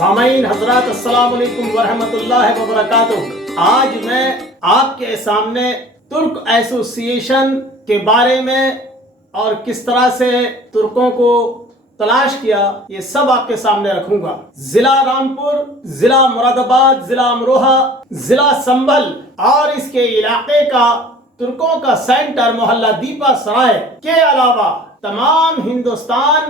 سامعین حضرات السلام علیکم ورحمۃ اللہ وبرکاتہ۔ آج میں آپ کے سامنے ترک ایسوسی ایشن کے بارے میں اور کس طرح سے ترکوں کو تلاش کیا یہ سب آپ کے سامنے رکھوں گا۔ ضلع رامپور، ضلع مراد آباد، ضلع امروہہ، ضلع سنبھل اور اس کے علاقے کا ترکوں کا سینٹر محلہ دیپا سرائے کے علاوہ تمام ہندوستان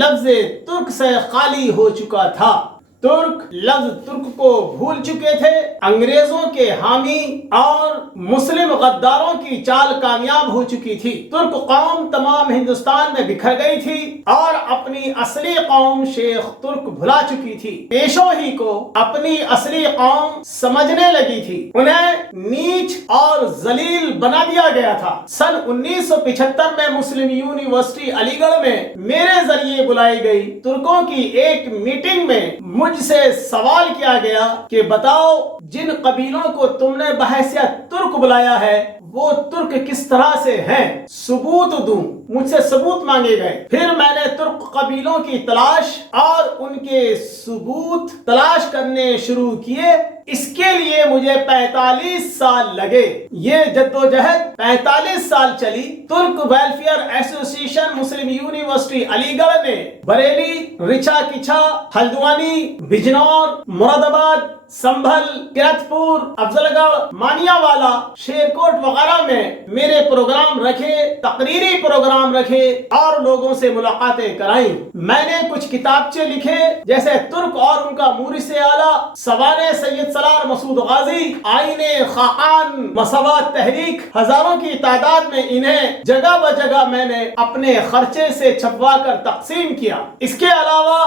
لفظ ترک سے خالی ہو چکا تھا۔ ترک لفظ ترک کو بھول چکے تھے۔ انگریزوں کے حامی اور مسلم غداروں کی چال کامیاب ہو چکی تھی۔ ترک قوم تمام ہندوستان میں بکھر گئی تھی اور اپنی اصلی قوم شیخ ترک بھلا چکی تھی۔ پیشوں ہی کو اپنی اصلی قوم سمجھنے لگی تھی۔ انہیں نیچ اور ذلیل بنا دیا گیا تھا۔ سن 1975 میں مسلم یونیورسٹی علی گڑھ میں میرے ذریعے بلائی گئی ترکوں کی ایک میٹنگ میں مجھ سے سوال کیا گیا کہ بتاؤ جن قبیلوں کو تم نے بحیثیت ترک بلایا ہے وہ ترک کس طرح سے ہیں، ثبوت دوں۔ مجھ سے ثبوت مانگے گئے۔ پھر میں نے ترک قبیلوں کی تلاش اور ان کے ثبوت تلاش کرنے شروع کیے۔ اس کے لیے مجھے 45 سال لگے۔ یہ جدوجہد 45 سال چلی۔ ترک ویلفیئر ایسوسی ایشن مسلم یونیورسٹی علی گڑھ نے بریلی، رچا کچھا، ہلدوانی، بجنور، مراد آباد، سنبھل، کرت پور، افضل گڑھ، مانیا والا، شیرکوٹ وغیرہ میں میرے پروگرام رکھے، تقریری پروگرام رکھے اور لوگوں سے ملاقاتیں کرائیں۔ میں نے کچھ کتابچے لکھے جیسے ترک اور ان کا مورث اعلیٰ، سوانح سید سالار مسعود غازی، آئین خاقان، مساوات تحریک۔ ہزاروں کی تعداد میں انہیں جگہ بجگہ میں نے اپنے خرچے سے چھپوا کر تقسیم کیا۔ اس کے علاوہ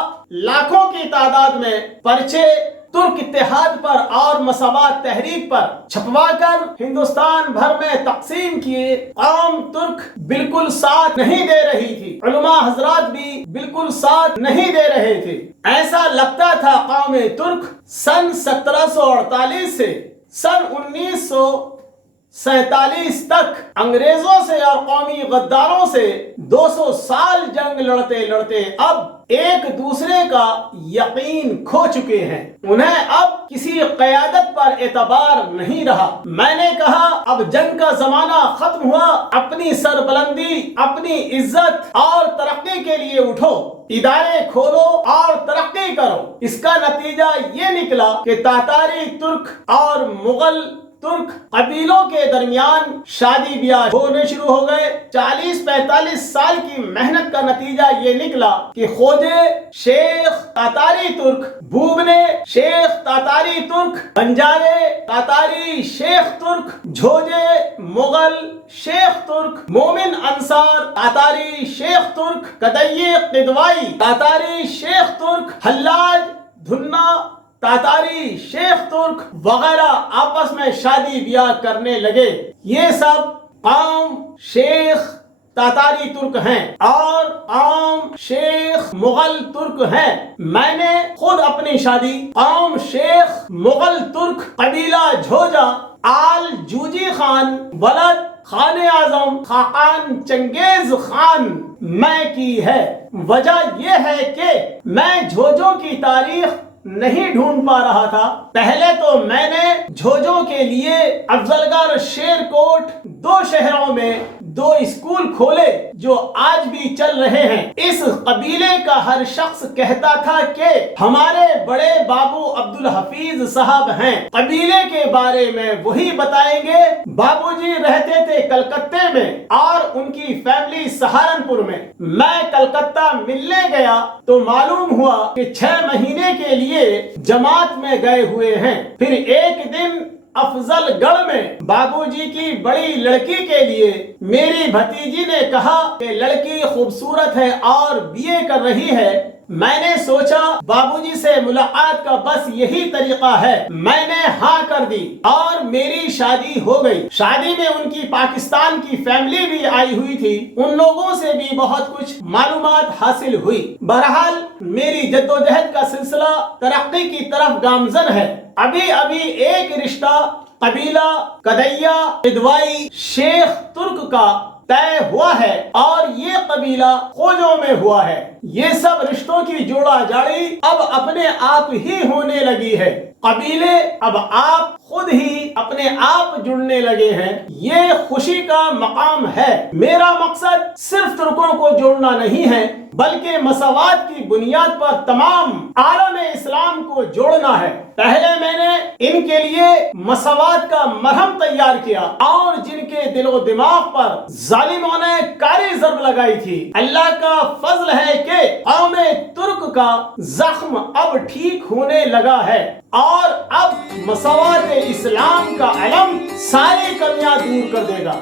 لاکھوں کی تعداد میں پرچے ترک اتحاد پر اور مساوات تحریک پر چھپوا کر ہندوستان بھر میں تقسیم کیے۔ قوم ترک بالکل ساتھ نہیں دے رہی تھی، علماء حضرات بھی بالکل ساتھ نہیں دے رہے تھے۔ ایسا لگتا تھا قوم ترک سن 1748 سے سن 1947 تک انگریزوں سے اور قومی غداروں سے 200 سال جنگ لڑتے لڑتے اب ایک دوسرے کا یقین کھو چکے ہیں۔ انہیں اب کسی قیادت پر اعتبار نہیں رہا۔ میں نے کہا اب جنگ کا زمانہ ختم ہوا، اپنی سربلندی، اپنی عزت اور ترقی کے لیے اٹھو، ادارے کھولو اور ترقی کرو۔ اس کا نتیجہ یہ نکلا کہ تاتاری ترک اور مغل ترک قبیلوں کے درمیان شادی بیاہ ہونے شروع ہو گئے۔ 40-45 سال کی محنت کا نتیجہ یہ نکلا کہ خوجے شیخ تاتاری ترک، بوبنے شیخ تاتاری ترک، بنجارے تاتاری شیخ ترک، جھوجے مغل شیخ ترک، مومن انصار تاتاری شیخ ترک، کدئی قدوائی تاتاری شیخ ترک، حلاج دھنا تاتاری شیخ ترک وغیرہ آپس میں شادی بیاہ کرنے لگے۔ یہ سب قوم شیخ تاتاری ترک ہیں اور قوم شیخ مغل ترک ہیں۔ میں نے خود اپنی شادی قوم شیخ مغل ترک قبیلہ جھوجا آل جوجی خان ولد خان اعظم خاقان چنگیز خان میں کی ہے۔ وجہ یہ ہے کہ میں جھوجوں کی تاریخ نہیں ڈھونڈ پا رہا تھا۔ پہلے تو میں نے جھوجوں کے لیے افضل گڑھ، شیرکوٹ 2 شہروں میں 2 اسکول کھولے جو آج بھی چل رہے ہیں۔ اس قبیلے کا ہر شخص کہتا تھا کہ ہمارے بڑے بابو عبدالحفیظ صاحب ہیں، قبیلے کے بارے میں وہی بتائیں گے۔ بابو جی رہتے تھے کلکتے میں اور ان کی فیملی سہارنپور میں۔ میں کلکتہ ملنے گیا تو معلوم ہوا کہ 6 مہینے کے لیے جماعت میں گئے ہوئے ہیں۔ پھر ایک دن افضل گڑھ میں بابو جی کی بڑی لڑکی کے لیے میری بھتیجی نے کہا کہ لڑکی خوبصورت ہے اور BA کر رہی ہے۔ میں نے سوچا بابو جی سے ملاقات کا بس یہی طریقہ ہے۔ میں نے ہاں کر دی اور میری شادی ہو گئی۔ شادی میں ان کی پاکستان کی فیملی بھی آئی ہوئی تھی۔ ان لوگوں سے بھی بہت کچھ معلومات حاصل ہوئی۔ بہرحال میری جدوجہد کا سلسلہ ترقی کی طرف گامزن ہے۔ ابھی ایک رشتہ قبیلہ کدیا قدوائی شیخ ترک کا طے ہوا ہے اور یہ قبیلہ خوجوں میں ہوا ہے۔ یہ سب رشتوں کی جوڑا جاڑی اب اپنے آپ ہی ہونے لگی ہے۔ قبیلے اب آپ خود ہی اپنے آپ جڑنے لگے ہیں۔ یہ خوشی کا مقام ہے۔ میرا مقصد صرف ترکوں کو جوڑنا نہیں ہے بلکہ مساوات کی بنیاد پر تمام عالم اسلام کو جوڑنا ہے۔ پہلے میں نے ان کے لیے مساوات کا مرہم تیار کیا اور جن کے دل و دماغ پر ظالموں نے کاری ضرب لگائی تھی، اللہ کا فضل ہے کہ قوم ترک کا زخم اب ٹھیک ہونے لگا ہے اور اب مساوات اسلام کا علم ساری کمیاں دور کر دے گا۔